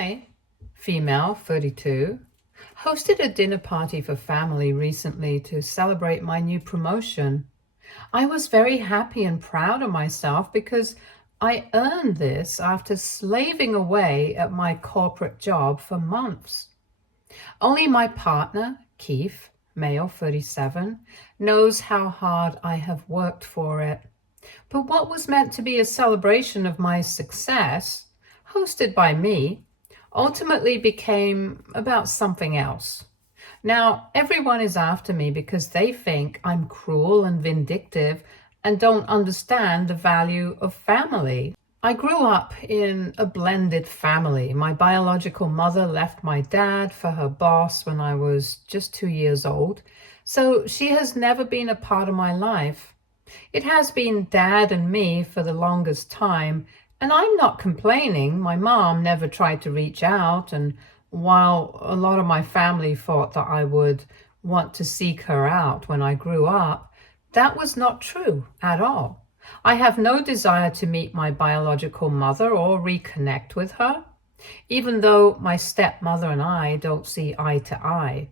I, female, 32, hosted a dinner party for family recently to celebrate my new promotion. I was very happy and proud of myself because I earned this after slaving away at my corporate job for months. Only my partner, Keith, male, 37, knows how hard I have worked for it. But what was meant to be a celebration of my success, hosted by me, ultimately became about something else. Now, everyone is after me because they think I'm cruel and vindictive and don't understand the value of family. I grew up in a blended family. My biological mother left my dad for her boss when I was just 2 years old, so she has never been a part of my life. It has been dad and me for the longest time, and I'm not complaining. My mom never tried to reach out, and while a lot of my family thought that I would want to seek her out when I grew up, that was not true at all. I have no desire to meet my biological mother or reconnect with her, even though my stepmother and I don't see eye to eye.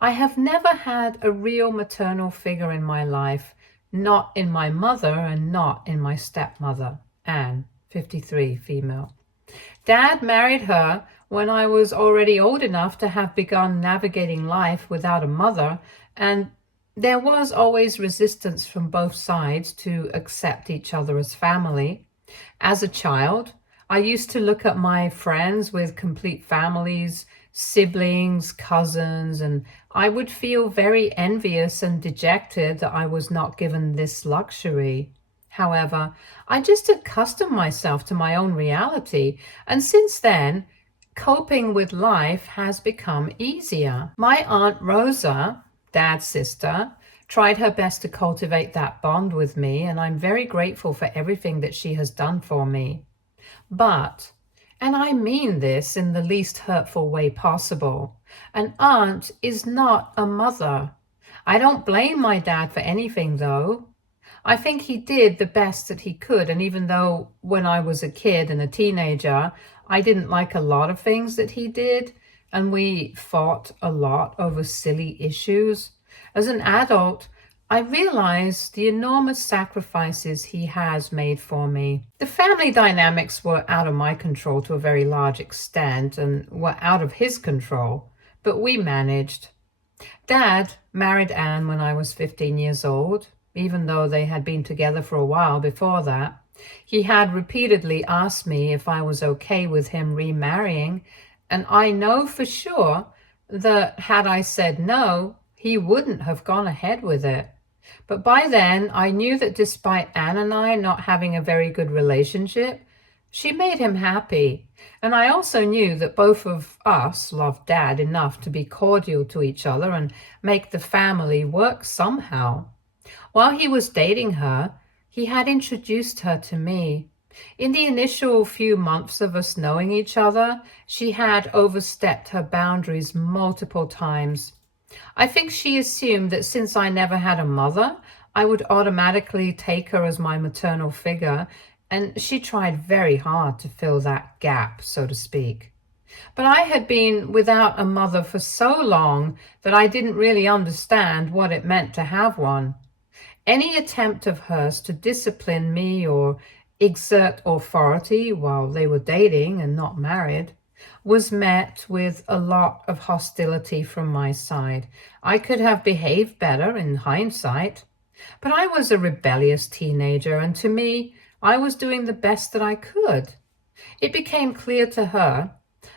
I have never had a real maternal figure in my life, not in my mother and not in my stepmother, Anne, 53, female. Dad married her when I was already old enough to have begun navigating life without a mother, and there was always resistance from both sides to accept each other as family. As a child, I used to look at my friends with complete families, siblings, cousins, and I would feel very envious and dejected that I was not given this luxury. However, I just accustomed myself to my own reality, and since then, coping with life has become easier. My Aunt Rosa, Dad's sister, tried her best to cultivate that bond with me, and I'm very grateful for everything that she has done for me. But, and I mean this in the least hurtful way possible, an aunt is not a mother. I don't blame my dad for anything, though. I think he did the best that he could, and even though when I was a kid and a teenager, I didn't like a lot of things that he did, and we fought a lot over silly issues, as an adult, I realized the enormous sacrifices he has made for me. The family dynamics were out of my control to a very large extent and were out of his control, but we managed. Dad married Anne when I was 15 years old, even though they had been together for a while before that. He had repeatedly asked me if I was okay with him remarrying, and I know for sure that had I said no, he wouldn't have gone ahead with it. But by then, I knew that despite Anne and I not having a very good relationship, she made him happy. And I also knew that both of us loved Dad enough to be cordial to each other and make the family work somehow. While he was dating her, he had introduced her to me. In the initial few months of us knowing each other, she had overstepped her boundaries multiple times. I think she assumed that since I never had a mother, I would automatically take her as my maternal figure, and she tried very hard to fill that gap, so to speak. But I had been without a mother for so long that I didn't really understand what it meant to have one. Any attempt of hers to discipline me or exert authority while they were dating and not married was met with a lot of hostility from my side. I could have behaved better in hindsight, but I was a rebellious teenager, and to me, I was doing the best that I could. It became clear to her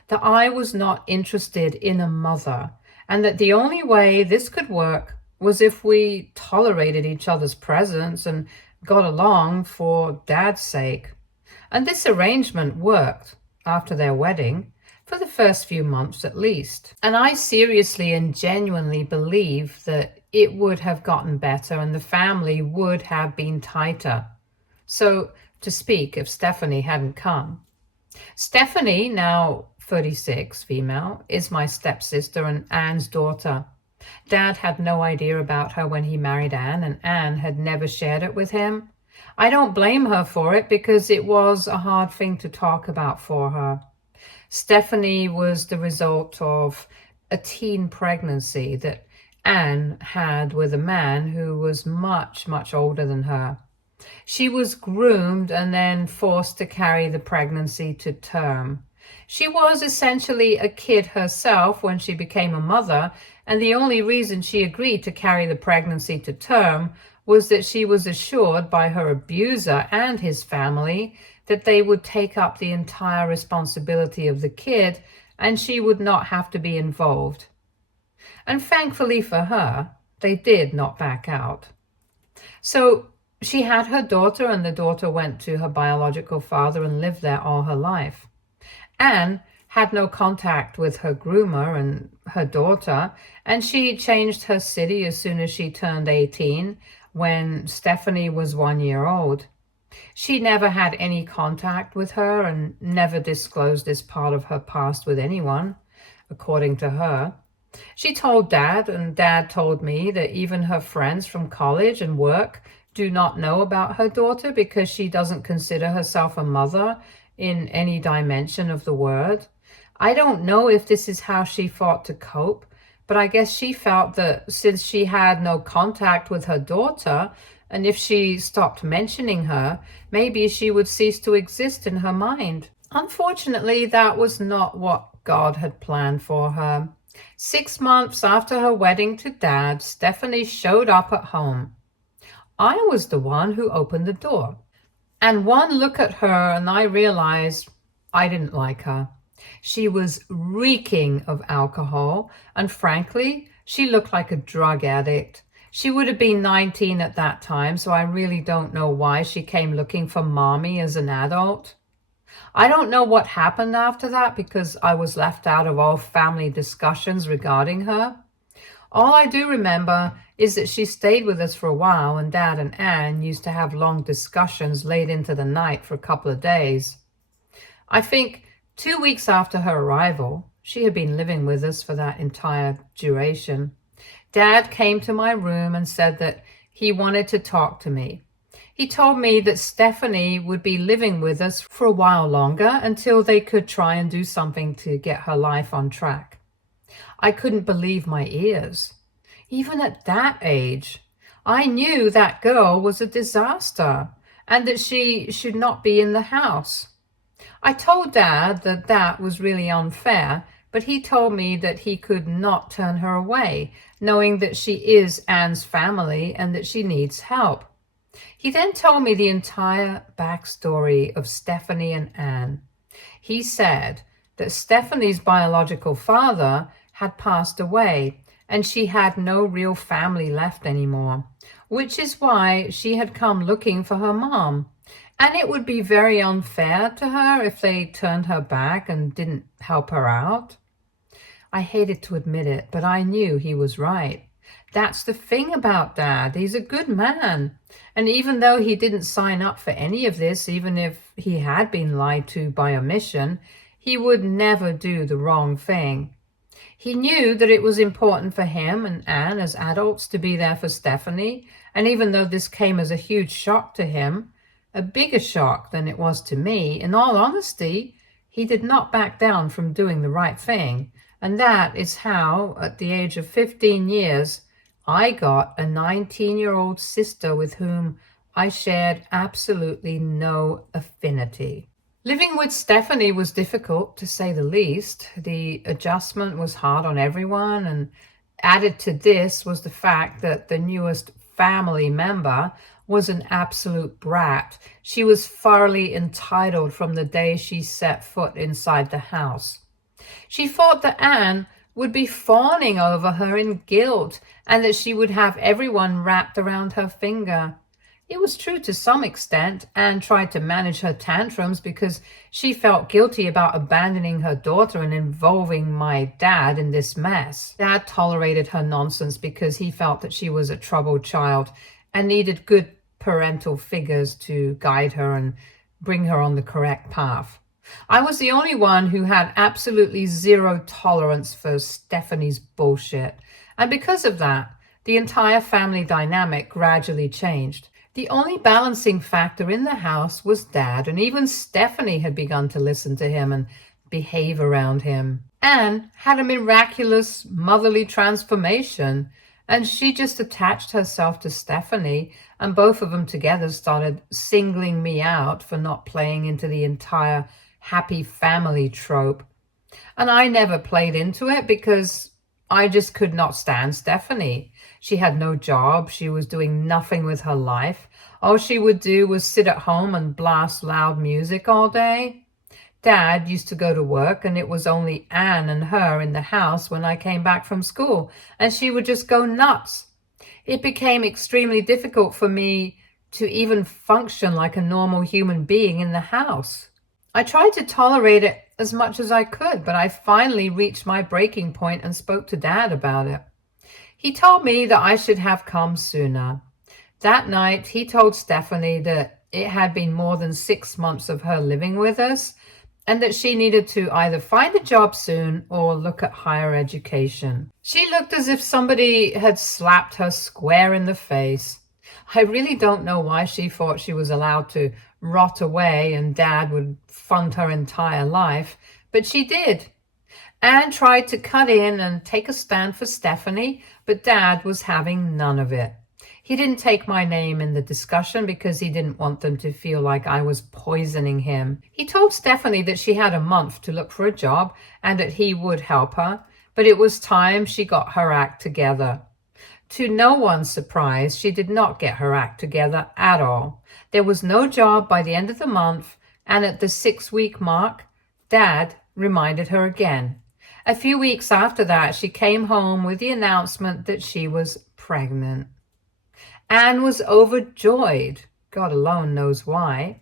that I was not interested in a mother, and that the only way this could work was if we tolerated each other's presence and got along for Dad's sake. And this arrangement worked after their wedding, for the first few months at least. And I seriously and genuinely believe that it would have gotten better and the family would have been tighter, so to speak, if Stephanie hadn't come. Stephanie, now 36, female, is my stepsister and Anne's daughter. Dad had no idea about her when he married Anne, and Anne had never shared it with him. I don't blame her for it because it was a hard thing to talk about for her. Stephanie was the result of a teen pregnancy that Anne had with a man who was much, much older than her. She was groomed and then forced to carry the pregnancy to term. She was essentially a kid herself when she became a mother, and the only reason she agreed to carry the pregnancy to term was that she was assured by her abuser and his family that they would take up the entire responsibility of the kid and she would not have to be involved. And thankfully for her, they did not back out. So she had her daughter, and the daughter went to her biological father and lived there all her life. Anne had no contact with her groomer and her daughter, and she changed her city as soon as she turned 18, when Stephanie was 1 year old. She never had any contact with her and never disclosed this part of her past with anyone, according to her. She told Dad, and Dad told me that even her friends from college and work do not know about her daughter because she doesn't consider herself a mother in any dimension of the word. I don't know if this is how she thought to cope, but I guess she felt that since she had no contact with her daughter, and if she stopped mentioning her, maybe she would cease to exist in her mind. Unfortunately, that was not what God had planned for her. 6 months after her wedding to Dad, Stephanie showed up at home. I was the one who opened the door. And one look at her and I realized I didn't like her. She was reeking of alcohol, and frankly, she looked like a drug addict. She would have been 19 at that time, so I really don't know why she came looking for mommy as an adult. I don't know what happened after that because I was left out of all family discussions regarding her. All I do remember is that she stayed with us for a while, and Dad and Anne used to have long discussions late into the night for a couple of days. I think 2 weeks after her arrival, she had been living with us for that entire duration. Dad came to my room and said that he wanted to talk to me. He told me that Stephanie would be living with us for a while longer until they could try and do something to get her life on track. I couldn't believe my ears. Even at that age, I knew that girl was a disaster and that she should not be in the house. I told Dad that that was really unfair, but he told me that he could not turn her away, knowing that she is Anne's family and that she needs help. He then told me the entire backstory of Stephanie and Anne. He said that Stephanie's biological father had passed away and she had no real family left anymore, which is why she had come looking for her mom. And it would be very unfair to her if they turned her back and didn't help her out. I hated to admit it, but I knew he was right. That's the thing about Dad. He's a good man. And even though he didn't sign up for any of this, even if he had been lied to by omission, he would never do the wrong thing. He knew that it was important for him and Anne as adults to be there for Stephanie, and even though this came as a huge shock to him, a bigger shock than it was to me, in all honesty, he did not back down from doing the right thing. And that is how, at the age of 15 years, I got a 19-year-old sister with whom I shared absolutely no affinity. Living with Stephanie was difficult, to say the least. The adjustment was hard on everyone, and added to this was the fact that the newest family member was an absolute brat. She was thoroughly entitled from the day she set foot inside the house. She thought that Anne would be fawning over her in guilt and that she would have everyone wrapped around her finger. It was true to some extent. Anne tried to manage her tantrums because she felt guilty about abandoning her daughter and involving my dad in this mess. Dad tolerated her nonsense because he felt that she was a troubled child and needed good parental figures to guide her and bring her on the correct path. I was the only one who had absolutely zero tolerance for Stephanie's bullshit. And because of that, the entire family dynamic gradually changed. The only balancing factor in the house was Dad, and even Stephanie had begun to listen to him and behave around him. Anne had a miraculous motherly transformation, and she just attached herself to Stephanie, and both of them together started singling me out for not playing into the entire happy family trope. And I never played into it because I just could not stand Stephanie. She had no job. She was doing nothing with her life. All she would do was sit at home and blast loud music all day. Dad used to go to work, and it was only Anne and her in the house when I came back from school, and she would just go nuts. It became extremely difficult for me to even function like a normal human being in the house. I tried to tolerate it as much as I could, but I finally reached my breaking point and spoke to Dad about it. He told me that I should have come sooner. That night, he told Stephanie that it had been more than 6 months of her living with us, and that she needed to either find a job soon or look at higher education. She looked as if somebody had slapped her square in the face. I really don't know why she thought she was allowed to rot away and Dad would fund her entire life, but she did. Anne tried to cut in and take a stand for Stephanie, but Dad was having none of it. He didn't take my name in the discussion because he didn't want them to feel like I was poisoning him. He told Stephanie that she had a month to look for a job and that he would help her, but it was time she got her act together. To no one's surprise, she did not get her act together at all. There was no job by the end of the month, and at the 6-week mark, Dad reminded her again. A few weeks after that, she came home with the announcement that she was pregnant. Anne was overjoyed. God alone knows why.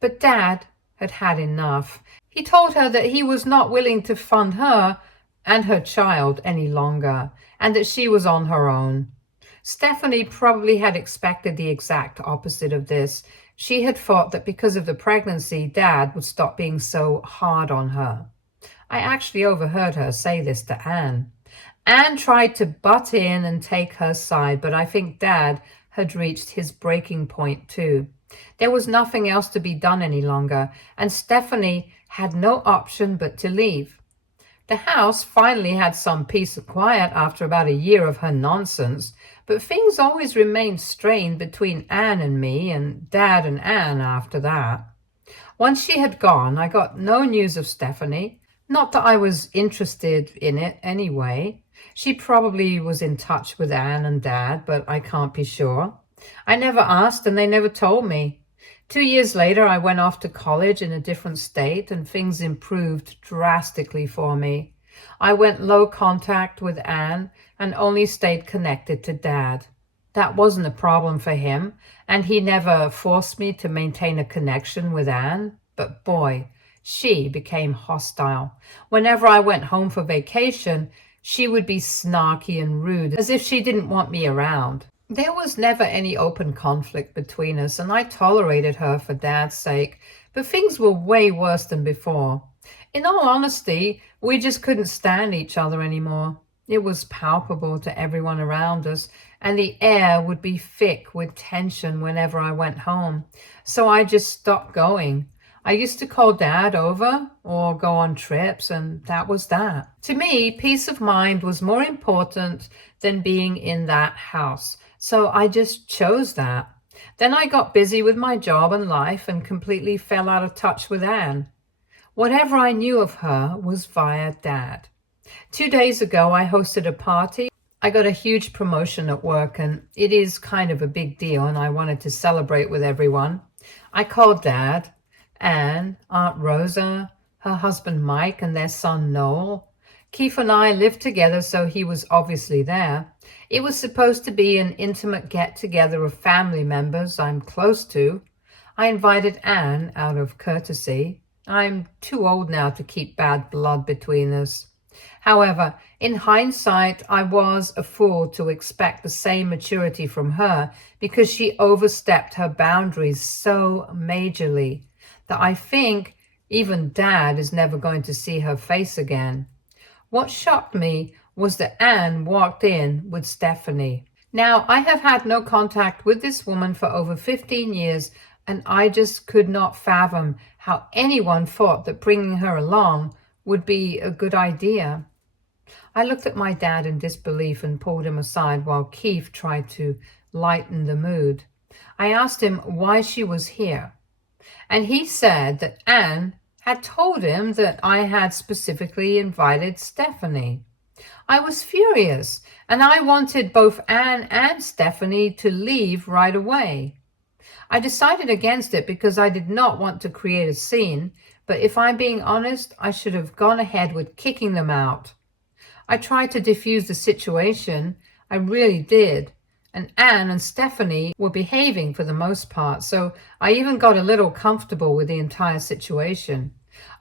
But Dad had had enough. He told her that he was not willing to fund her and her child any longer, and that she was on her own. Stephanie probably had expected the exact opposite of this. She had thought that because of the pregnancy, Dad would stop being so hard on her. I actually overheard her say this to Anne. Anne tried to butt in and take her side, but I think Dad had reached his breaking point too. There was nothing else to be done any longer, and Stephanie had no option but to leave. The house finally had some peace and quiet after about a year of her nonsense, but things always remained strained between Anne and me, and Dad and Anne after that. Once she had gone, I got no news of Stephanie. Not that I was interested in it anyway. She probably was in touch with Anne and Dad, but I can't be sure. I never asked and they never told me. 2 years later, I went off to college in a different state and things improved drastically for me. I went low contact with Anne and only stayed connected to Dad. That wasn't a problem for him, and he never forced me to maintain a connection with Anne. But boy, she became hostile. Whenever I went home for vacation, she would be snarky and rude, as if she didn't want me around. There was never any open conflict between us, and I tolerated her for Dad's sake, but things were way worse than before. In all honesty, we just couldn't stand each other anymore. It was palpable to everyone around us, and the air would be thick with tension whenever I went home. So I just stopped going. I used to call Dad over or go on trips, and that was that. To me, peace of mind was more important than being in that house, so I just chose that. Then I got busy with my job and life and completely fell out of touch with Anne. Whatever I knew of her was via Dad. 2 days ago, I hosted a party. I got a huge promotion at work, and it is kind of a big deal, and I wanted to celebrate with everyone. I called Dad, Anne, Aunt Rosa, her husband Mike, and their son Noel. Keith and I lived together, so he was obviously there. It was supposed to be an intimate get-together of family members I'm close to. I invited Anne out of courtesy. I'm too old now to keep bad blood between us. However, in hindsight, I was a fool to expect the same maturity from her because she overstepped her boundaries so majorly that I think even Dad is never going to see her face again. What shocked me was that Anne walked in with Stephanie. Now, I have had no contact with this woman for over 15 years, and I just could not fathom how anyone thought that bringing her along would be a good idea. I looked at my dad in disbelief and pulled him aside while Keith tried to lighten the mood. I asked him why she was here, and he said that Anne had told him that I had specifically invited Stephanie. I was furious, and I wanted both Anne and Stephanie to leave right away. I decided against it because I did not want to create a scene, but if I'm being honest, I should have gone ahead with kicking them out. I tried to defuse the situation, I really did, and Anne and Stephanie were behaving for the most part, so I even got a little comfortable with the entire situation.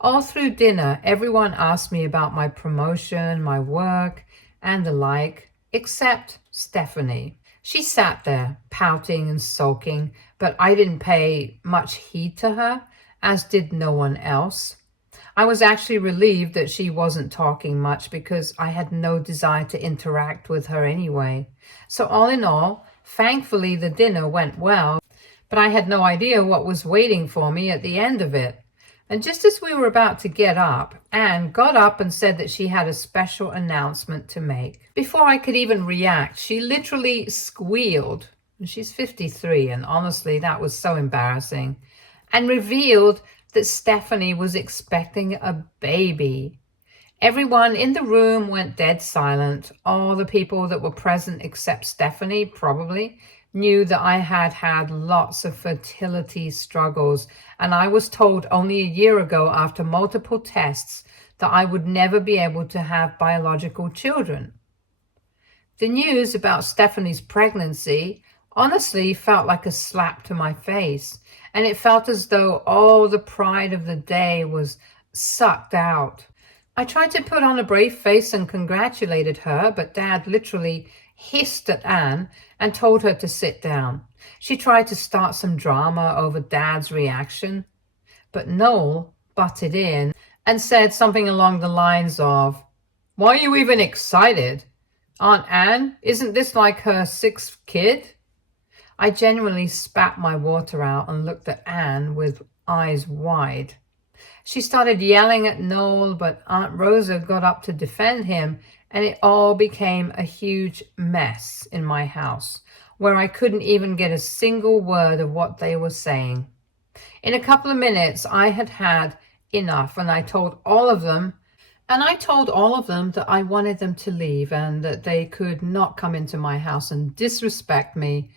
All through dinner, everyone asked me about my promotion, my work, and the like, except Stephanie. She sat there, pouting and sulking, but I didn't pay much heed to her, as did no one else. I was actually relieved that she wasn't talking much because I had no desire to interact with her anyway. So all in all, thankfully the dinner went well, but I had no idea what was waiting for me at the end of it. And just as we were about to get up, Anne got up and said that she had a special announcement to make. Before I could even react, she literally squealed. She's 53, and honestly, that was so embarrassing. And revealed that Stephanie was expecting a baby. Everyone in the room went dead silent. All the people that were present, except Stephanie, probably, knew that I had had lots of fertility struggles, and I was told only a year ago after multiple tests that I would never be able to have biological children. The news about Stephanie's pregnancy honestly felt like a slap to my face, and it felt as though all the pride of the day was sucked out. I tried to put on a brave face and congratulated her, but Dad literally hissed at Anne and told her to sit down. She tried to start some drama over Dad's reaction, but Noel butted in and said something along the lines of, "Why are you even excited? Aunt Anne, isn't this like her sixth kid?" I genuinely spat my water out and looked at Anne with eyes wide. She started yelling at Noel, but Aunt Rosa got up to defend him, and it all became a huge mess in my house, where I couldn't even get a single word of what they were saying. In a couple of minutes, I had had enough, and I told all of them that I wanted them to leave and that they could not come into my house and disrespect me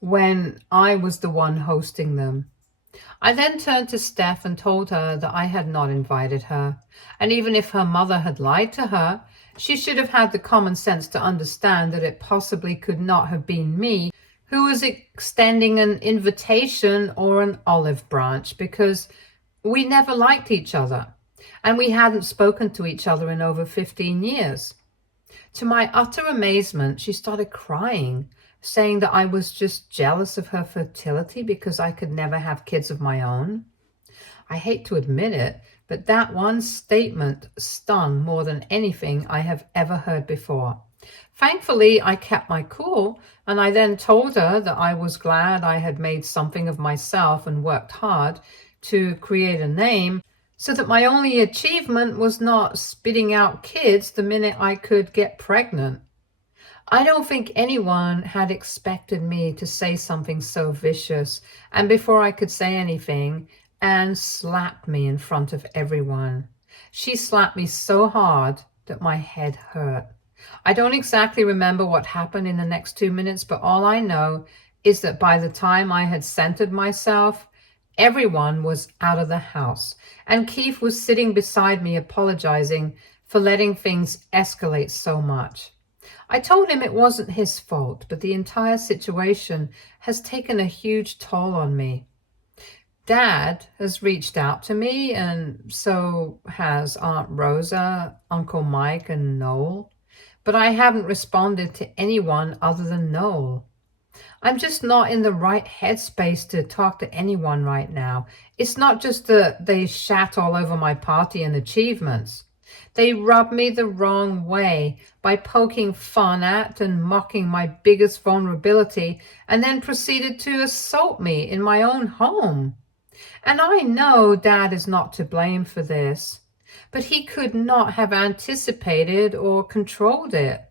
when I was the one hosting them. I then turned to Steph and told her that I had not invited her, and even if her mother had lied to her, she should have had the common sense to understand that it possibly could not have been me who was extending an invitation or an olive branch, because we never liked each other, and we hadn't spoken to each other in over 15 years. To my utter amazement, she started crying, saying that I was just jealous of her fertility because I could never have kids of my own. I hate to admit it, but that one statement stung more than anything I have ever heard before. Thankfully, I kept my cool, and I then told her that I was glad I had made something of myself and worked hard to create a name, so that my only achievement was not spitting out kids the minute I could get pregnant. I don't think anyone had expected me to say something so vicious, and before I could say anything, Anne slapped me in front of everyone. She slapped me so hard that my head hurt. I don't exactly remember what happened in the next 2 minutes, but all I know is that by the time I had centered myself, everyone was out of the house, and Keith was sitting beside me apologizing for letting things escalate so much. I told him it wasn't his fault, but the entire situation has taken a huge toll on me. Dad has reached out to me, and so has Aunt Rosa, Uncle Mike, and Noel, but I haven't responded to anyone other than Noel. I'm just not in the right headspace to talk to anyone right now. It's not just that they shat all over my party and achievements. They rubbed me the wrong way by poking fun at and mocking my biggest vulnerability, and then proceeded to assault me in my own home. And I know Dad is not to blame for this, but he could not have anticipated or controlled it.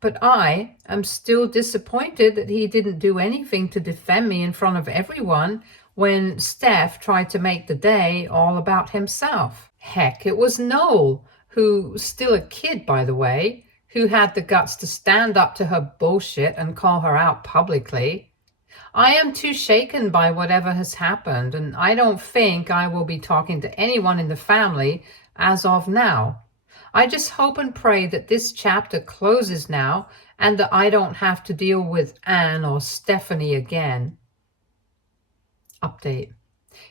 But I am still disappointed that he didn't do anything to defend me in front of everyone when Steph tried to make the day all about himself. Heck, it was Noel, who's still a kid, by the way, who had the guts to stand up to her bullshit and call her out publicly. I am too shaken by whatever has happened, and I don't think I will be talking to anyone in the family as of now. I just hope and pray that this chapter closes now and that I don't have to deal with Anne or Stephanie again. Update.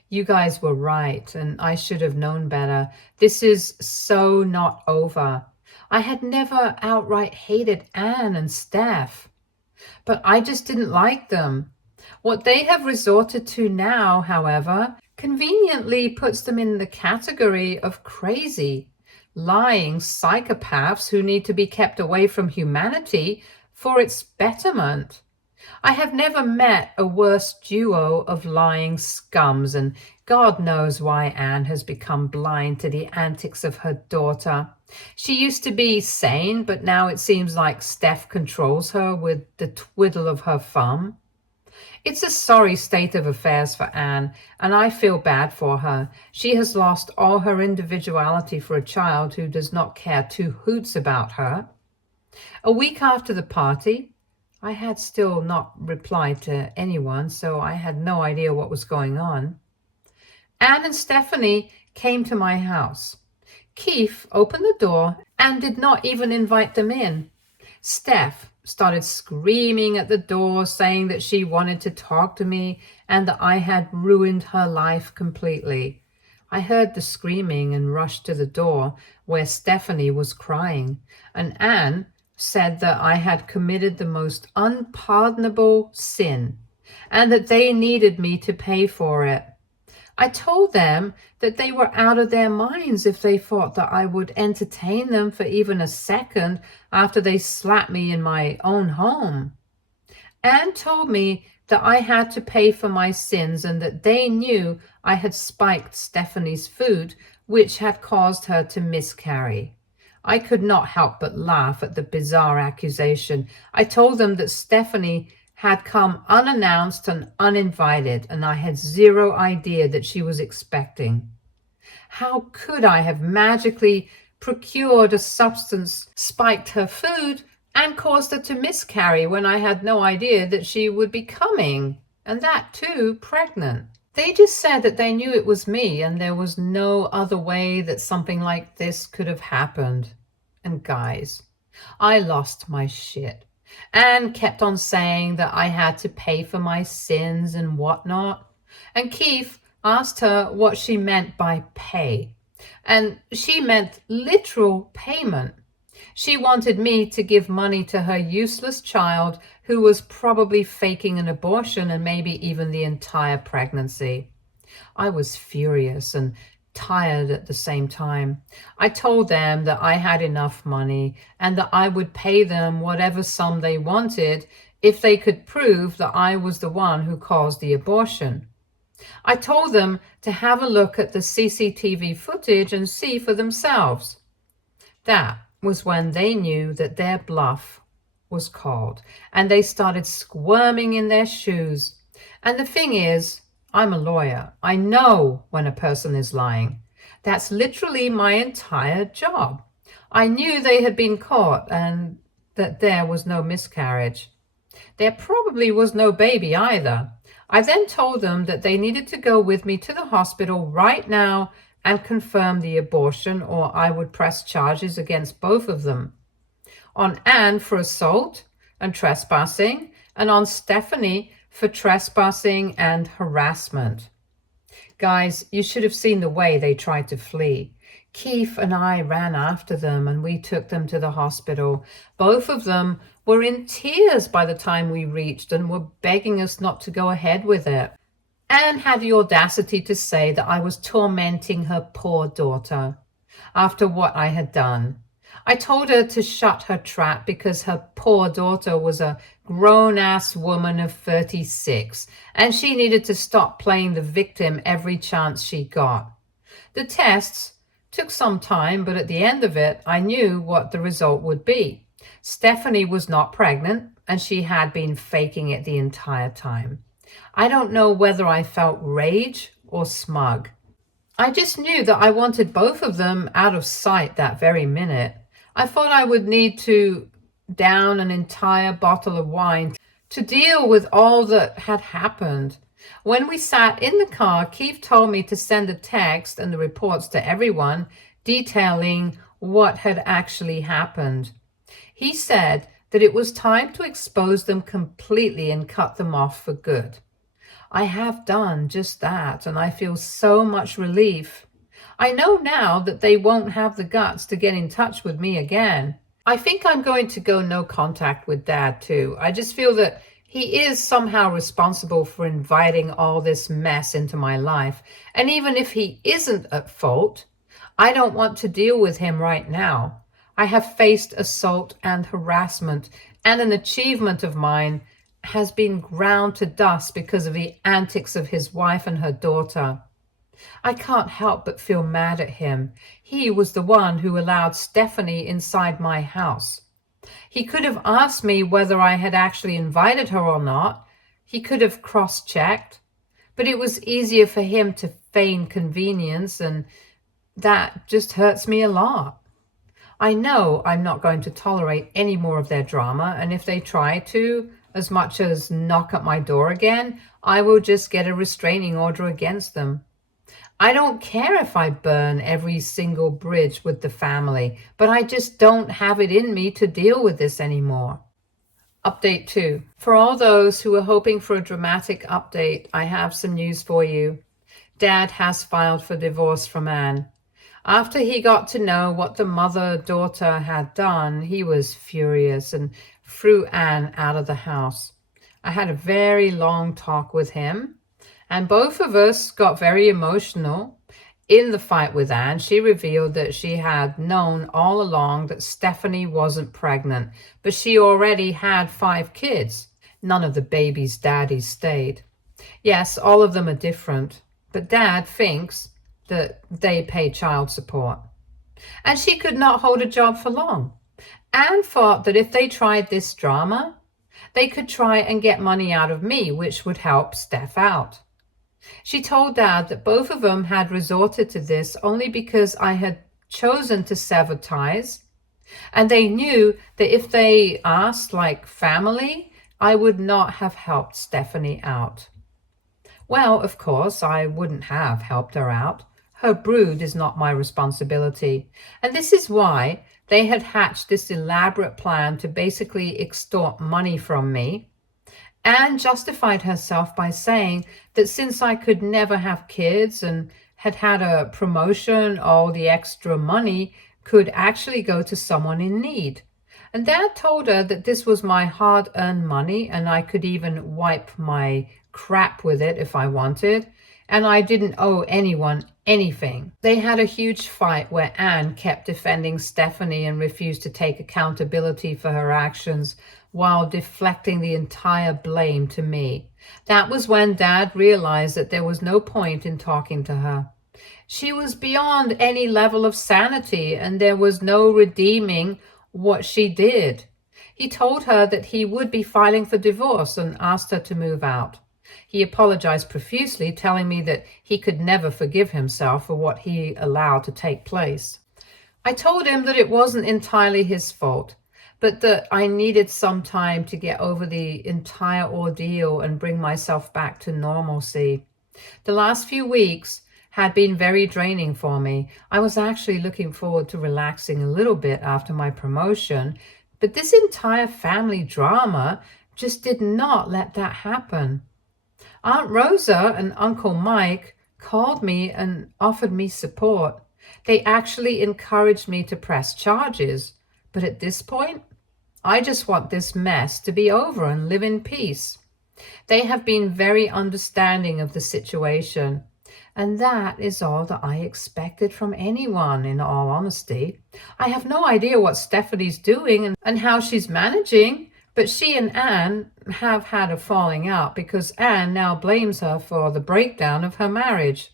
You guys were right, and I should have known better. This is so not over. I had never outright hated Anne and Steph, but I just didn't like them. What they have resorted to now, however, conveniently puts them in the category of crazy, lying psychopaths who need to be kept away from humanity for its betterment. I have never met a worse duo of lying scums, and God knows why Anne has become blind to the antics of her daughter. She used to be sane, but now it seems like Steph controls her with the twiddle of her thumb. It's a sorry state of affairs for Anne, and I feel bad for her. She has lost all her individuality for a child who does not care two hoots about her. A week after the party, I had still not replied to anyone, so I had no idea what was going on. Anne and Stephanie came to my house. Keith opened the door and did not even invite them in. Steph started screaming at the door, saying that she wanted to talk to me and that I had ruined her life completely. I heard the screaming and rushed to the door where Stephanie was crying, and Anne said that I had committed the most unpardonable sin and that they needed me to pay for it. I told them that they were out of their minds if they thought that I would entertain them for even a second after they slapped me in my own home. Anne told me that I had to pay for my sins and that they knew I had spiked Stephanie's food, which had caused her to miscarry. I could not help but laugh at the bizarre accusation. I told them that Stephanie had come unannounced and uninvited, and I had zero idea that she was expecting. How could I have magically procured a substance, spiked her food, and caused her to miscarry when I had no idea that she would be coming, and that too pregnant? They just said that they knew it was me and there was no other way that something like this could have happened. And guys, I lost my shit. Anne kept on saying that I had to pay for my sins and whatnot. And Keith asked her what she meant by pay. And she meant literal payment. She wanted me to give money to her useless child who was probably faking an abortion and maybe even the entire pregnancy. I was furious and tired at the same time. I told them that I had enough money and that I would pay them whatever sum they wanted if they could prove that I was the one who caused the abortion. I told them to have a look at the CCTV footage and see for themselves. That was when they knew that their bluff was called, and they started squirming in their shoes. And the thing is, I'm a lawyer. I know when a person is lying. That's literally my entire job. I knew they had been caught and that there was no miscarriage. There probably was no baby either. I then told them that they needed to go with me to the hospital right now and confirm the abortion, or I would press charges against both of them. On Anne for assault and trespassing, and on Stephanie for trespassing and harassment. Guys, you should have seen the way they tried to flee. Keith and I ran after them and we took them to the hospital. Both of them were in tears by the time we reached and were begging us not to go ahead with it. Anne had the audacity to say that I was tormenting her poor daughter after what I had done. I told her to shut her trap because her poor daughter was a grown-ass woman of 36, and she needed to stop playing the victim every chance she got. The tests took some time, but at the end of it, I knew what the result would be. Stephanie was not pregnant, and she had been faking it the entire time. I don't know whether I felt rage or smug. I just knew that I wanted both of them out of sight that very minute. I thought I would need to down an entire bottle of wine to deal with all that had happened. When we sat in the car, Keith told me to send a text and the reports to everyone detailing what had actually happened. He said that it was time to expose them completely and cut them off for good. I have done just that, and I feel so much relief. I know now that they won't have the guts to get in touch with me again. I think I'm going to go no contact with Dad too. I just feel that he is somehow responsible for inviting all this mess into my life. And even if he isn't at fault, I don't want to deal with him right now. I have faced assault and harassment, and an achievement of mine has been ground to dust because of the antics of his wife and her daughter. I can't help but feel mad at him. He was the one who allowed Stephanie inside my house. He could have asked me whether I had actually invited her or not. He could have cross-checked, but it was easier for him to feign convenience, and that just hurts me a lot. I know I'm not going to tolerate any more of their drama, and if they try to, as much as knock at my door again, I will just get a restraining order against them. I don't care if I burn every single bridge with the family, but I just don't have it in me to deal with this anymore. Update 2. For all those who are hoping for a dramatic update, I have some news for you. Dad has filed for divorce from Anne. After he got to know what the mother-daughter had done, he was furious and threw Anne out of the house. I had a very long talk with him, and both of us got very emotional. In the fight with Anne, she revealed that she had known all along that Stephanie wasn't pregnant, but she already had 5 kids. None of the babies' daddies stayed. Yes, all of them are different, but Dad thinks that they pay child support. And she could not hold a job for long. Anne thought that if they tried this drama, they could try and get money out of me, which would help Steph out. She told Dad that both of them had resorted to this only because I had chosen to sever ties, and they knew that if they asked like family, I would not have helped Stephanie out. Well, of course, I wouldn't have helped her out. Her brood is not my responsibility, and this is why they had hatched this elaborate plan to basically extort money from me. Anne justified herself by saying that since I could never have kids and had had a promotion, all the extra money could actually go to someone in need. And Dad told her that this was my hard-earned money and I could even wipe my crap with it if I wanted, and I didn't owe anyone anything. They had a huge fight where Anne kept defending Stephanie and refused to take accountability for her actions while deflecting the entire blame to me. That was when Dad realized that there was no point in talking to her. She was beyond any level of sanity, and there was no redeeming what she did. He told her that he would be filing for divorce and asked her to move out. He apologized profusely, telling me that he could never forgive himself for what he allowed to take place. I told him that it wasn't entirely his fault, but that I needed some time to get over the entire ordeal and bring myself back to normalcy. The last few weeks had been very draining for me. I was actually looking forward to relaxing a little bit after my promotion, but this entire family drama just did not let that happen. Aunt Rosa and Uncle Mike called me and offered me support. They actually encouraged me to press charges, but at this point, I just want this mess to be over and live in peace. They have been very understanding of the situation. And that is all that I expected from anyone, in all honesty. I have no idea what Stephanie's doing and how she's managing, but she and Anne have had a falling out because Anne now blames her for the breakdown of her marriage.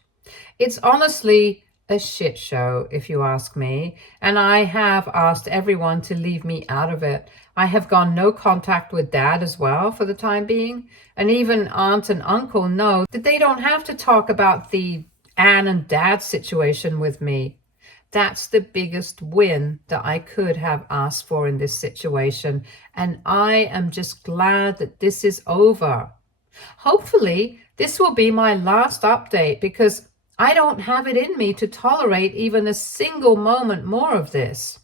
It's honestly a shit show, if you ask me, and I have asked everyone to leave me out of it. I have gone no contact with Dad as well for the time being, and even Aunt and Uncle know that they don't have to talk about the Anne and Dad situation with me. That's the biggest win that I could have asked for in this situation, and I am just glad that this is over. Hopefully, this will be my last update because I don't have it in me to tolerate even a single moment more of this.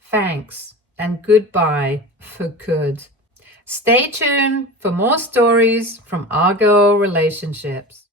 Thanks and goodbye for good. Stay tuned for more stories from our girl relationships.